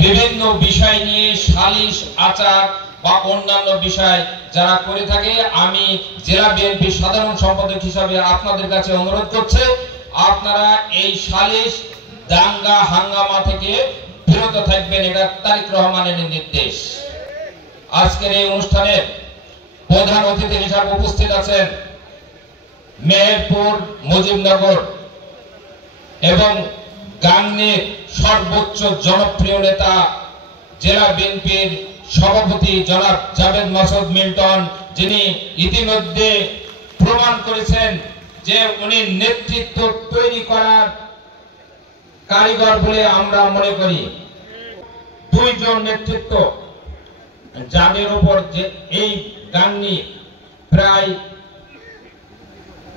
বিভিন্ন বিষয় নিয়ে সালিশ আচার বা অন্যান্য বিষয় যারা করে থাকে, আমি জেলা বিএনপি সাধারণ সম্পাদক হিসাবে আপনাদের কাছে অনুরোধ করছি, আপনারা এই সালিশ দাঙ্গা হাঙ্গামা থেকে বিরত থাকবেন। এটা তারেক রহমানের নির্দেশ। আজকের এই অনুষ্ঠানের প্রধান অতিথি হিসাবে উপস্থিত আছেন মেহেরপুর, মুজিবনগর এবং গাংনীর সর্বোচ্চ জনপ্রিয় নেতা জেলা বিএনপির সভাপতি জনাব জাভেদ মাসুদ মিল্টন, যিনি ইতিমধ্যে প্রমাণ করেছেন যে উনি নেতৃত্ব তৈরি করার কারিগর বলে আমরা মনে করি। দুইজন নেতৃত্ব যাদের উপর যে এই গাংনী প্রায়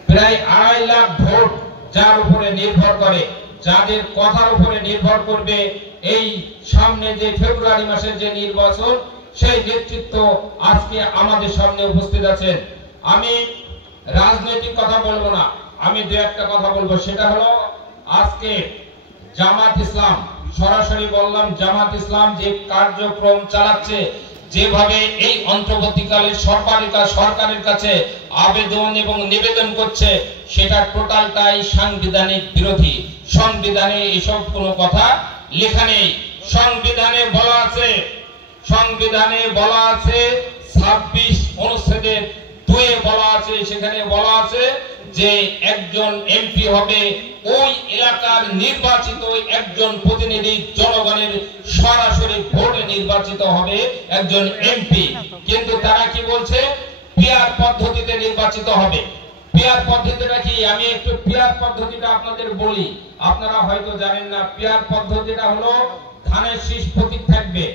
2.5 লাখ ভোট যার উপরে নির্ভর করে, যাদের কথার উপরে নির্ভর করবে এই সামনে যে ফেব্রুয়ারি মাসের যে নির্বাচন, সেই নেতৃত্ব আজকে আমাদের সামনে উপস্থিত আছেন। আমি রাজনৈতিক কথা বলবো না, আমি দু একটা কথা বলবো। সেটা হলো আজকে জামাত ইসলাম, সরাসরি বললাম, জামাত ইসলাম যে কার্যক্রম চালাচ্ছে, যেভাবে এই অন্তর্বর্তীকালীন সরকারের কাছে আবেদন এবং নিবেদন করছে, সেটা টোটালটাই সাংবিধানিক বিরোধী। সংবিধানে এসব কোনো কথা লেখা নেই। সংবিধানে বলা আছে 26 অনুচ্ছেদের 2 বলা আছে, সেখানে বলা আছে যে একজন এমপি হবে ওই এলাকার নির্বাচিত একজন প্রতিনিধি, জনগণের সরাসরি ভোটে নির্বাচিত হবে একজন এমপি। কিন্তু তারা কি বলছে? পিআর পদ্ধতিতে নির্বাচিত হবে। পিআর পদ্ধতিটা কি? আমি একটু পিআর পদ্ধতিটা আপনাদের বলি, আপনারা হয়তো জানেন না। পিআর পদ্ধতিটা হলো ধানের শীষ প্রতীক থাকবে,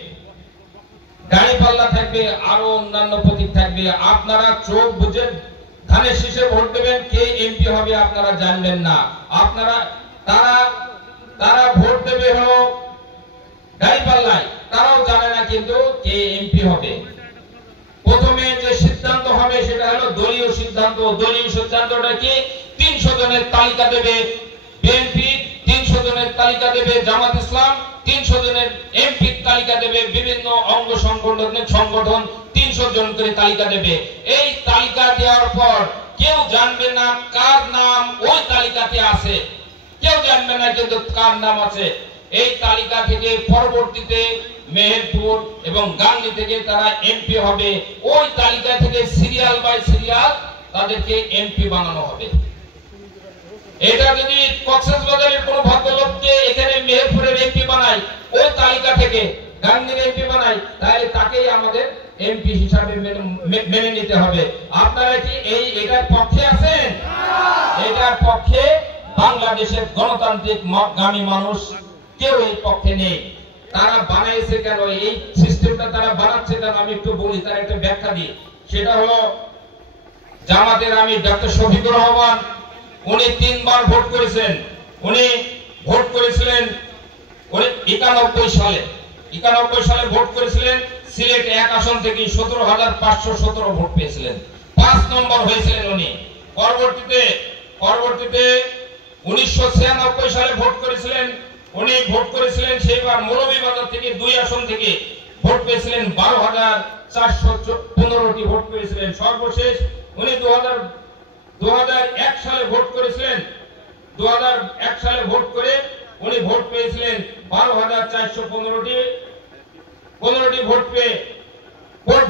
দাঁড়িপাল্লা থাকবে, আরো অন্যান্য প্রতীক থাকবে। আপনারা চোখ বুঝে ধানের শীষে ভোট দেবেন, কে এমপি হবে আপনারা জানবেন না। আপনারা তারা ভোট দেবে হলো দাঁড়িপাল্লায়, তারাও জানে না কিন্তু কে এমপি হবে। প্রথমে যে সিদ্ধান্ত হবে সেটা হলো দলীয় সিদ্ধান্ত। দলীয় সিদ্ধান্তটা কি? 300 জনের তালিকা দেবে বিএনপি, 300 জনের তালিকা দেবে জামাত ইসলাম, 300 জনের এমপি তালিকা দেবে বিভিন্ন অঙ্গ সংগঠন 300 জন করে তালিকা দেবে। এই তালিকা দেওয়ার পর কেউ জানবে না কার নাম ওই তালিকাতে আছে, কেউ জানবে না কিন্তু কার নাম আছে। এই তালিকা থেকে পরবর্তীতে মেহেরপুর এবং গাংনী থেকে তারা এমপি হবে। ওই তালিকা থেকে সিরিয়াল বাই সিরিয়াল তাদেরকে এমপি বানানো হবে। এটা যদি কক্সবাজারের কোন ভদ্রলোককে এখানে মেহেরপুরের এমপি বানায়, ওই তালিকা থেকে গাংনীর এমপি বানায়, তাহলে তাকেই আমাদের এমপি হিসাবে মেনে নিতে হবে। আপনারা কি এটার পক্ষে আছেন? এটার পক্ষে বাংলাদেশের গণতান্ত্রিক গামী মানুষ কেউ এই পক্ষে নেই। তারা বানাইছে কেন, এই সিস্টেমটা তারা বানাচ্ছে কেন, আমি একটু বলি, তার একটা ব্যাখ্যা দিই। সেটা হলো জামাতের আমির ডক্টর শফিকুর রহমান, উনি 3 বার ভোট করেছেন। উনি ভোট করেছিলেন 91 সালে ভোট করেছিলেন। সিলেট 1 আসন থেকে 17,517 ভোট পেয়েছিলেন, 5 নম্বর হয়েছিলেন উনি। পরবর্তীতে 1996 সালে ভোট করেছিলেন। উনি ভোট করেছিলেন সেইবার মৌলভীবাজার থেকে 2 আসন থেকে ভোট পেয়েছিলেন, 12,415টি ভোট পেয়েছিলেন। সর্বশেষ উনি 2001 সালে ভোট করেছিলেন। 2001 সালে ভোট করে উনি ভোট পেয়েছিলেন 12,415টি ভোট পেয়ে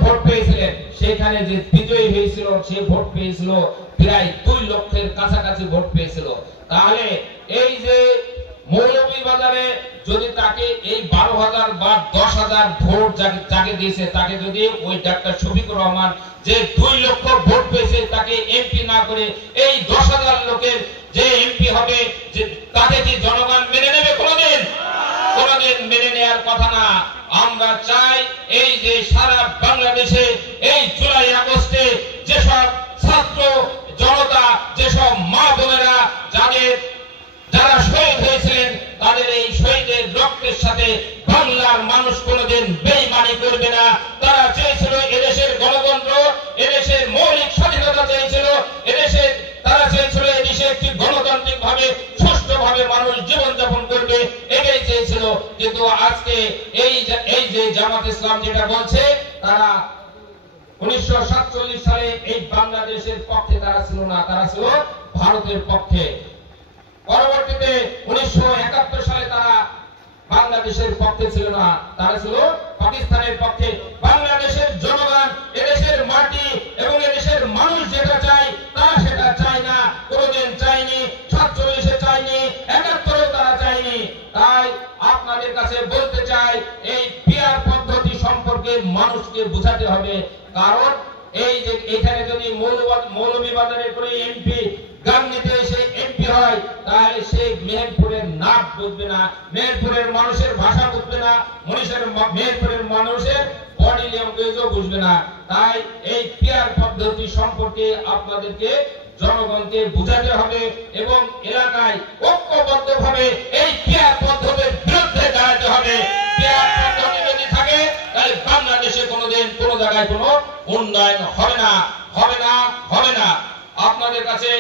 ভোট পেয়েছিলেন। সেখানে যে বিজয়ী হয়েছিল সে ভোট পেয়েছিল প্রায় 2 লক্ষের কাছাকাছি ভোট পেয়েছিল। তাহলে এই যে মৌলভীবাজারে যদি তাকে এই 12,000 বা 10,000 ভোট যাকে দিয়েছে, তাকে যদি ওই ডাক্তার শফিকুর রহমান যে 2 লক্ষ ভোট পেয়েছে তাকে এমপি না করে এই 10,000 লোকের যে এমপি হবে, যে তাকে কি জনগণ মেনে নেবে? কোনদিন মেনে নেওয়ার কথা না। আমরা চাই এই যে সারা বাংলাদেশে এই জুলাই আগস্টে যেসব ছাত্র জনতা, যেসব মা বোনেরা যারা শহীদ হয়েছিলেন, তাদের এই শহীদের রক্তের সাথে বাংলার মানুষ কোনদিন বেইমানি করবে না। তারা চেয়েছিল এদেশের গণতন্ত্র, এদেশের মৌলিক স্বাধীনতা চেয়েছিল, তারা চেয়েছিল এদেশে একটি গণতান্ত্রিক ভাবে সুষ্ঠুভাবে মানুষ জীবনযাপন করবে, এটাই চেয়েছিল। কিন্তু আজকে যে এই যে জামাত ইসলাম যেটা বলছে, তারা 1947 সালে এই বাংলাদেশের পক্ষে তারা ছিল না, তারা ছিল ভারতের পক্ষে। পরবর্তীতে 1971 সালে তারা বাংলাদেশের পক্ষে ছিল না, তারা ছিল পাকিস্তানের পক্ষে। বাংলাদেশের জনগণ, এদেশের মাটি এবং এদেশের মানুষ যেটা চায় তারা সেটা চায় না, কোনোদিন চায়নি, 47-এ চায়নি, 71-এও তারা চায়নি। তাই আপনাদের কাছে বলতে চাই, এই পিয়ার পদ্ধতি সম্পর্কে মানুষকে বোঝাতে হবে। কারণ এই যে এখানে যদি মৌলভীবাজারের করে এমপি গাংনীতে এসে এমপি হয়, তাহলে সে মেহেরপুরের নাক বুঝবে না, মেহেরপুরের মানুষের ভাষা বুঝবে না, মেহেরপুরের মানুষের বডি ল্যাঙ্গুয়েজও বুঝবে না। তাই এই পিয়ার পদ্ধতি সম্পর্কে আপনাদেরকে জনগণকে বোঝাতে হবে এবং এলাকায় ঐক্যবদ্ধভাবে এই পিয়ার পদ্ধতির বিরুদ্ধে দাঁড়াতে হবে। পিয়ার পদ্ধতি যদি থাকে তাহলে বাংলাদেশে কোনোদিন কোনো জায়গায় কোনো উন্নয়ন হবে না, হবে না, হবে না। আপনাদের কাছে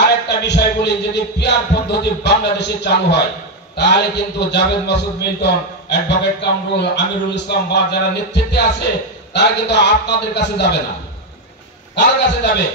আর একটা বিষয় বলি, যদি পিয়ার পদ্ধতি বাংলাদেশে চালু হয় তাহলে কিন্তু জাভেদ মাসুদ মিল্টন, অ্যাডভোকেট কামরুল, আমিরুল ইসলাম বা যারা নেতৃত্বে আছে তারা কিন্তু আপনাদের কাছে যাবে না। কার কাছে যাবে?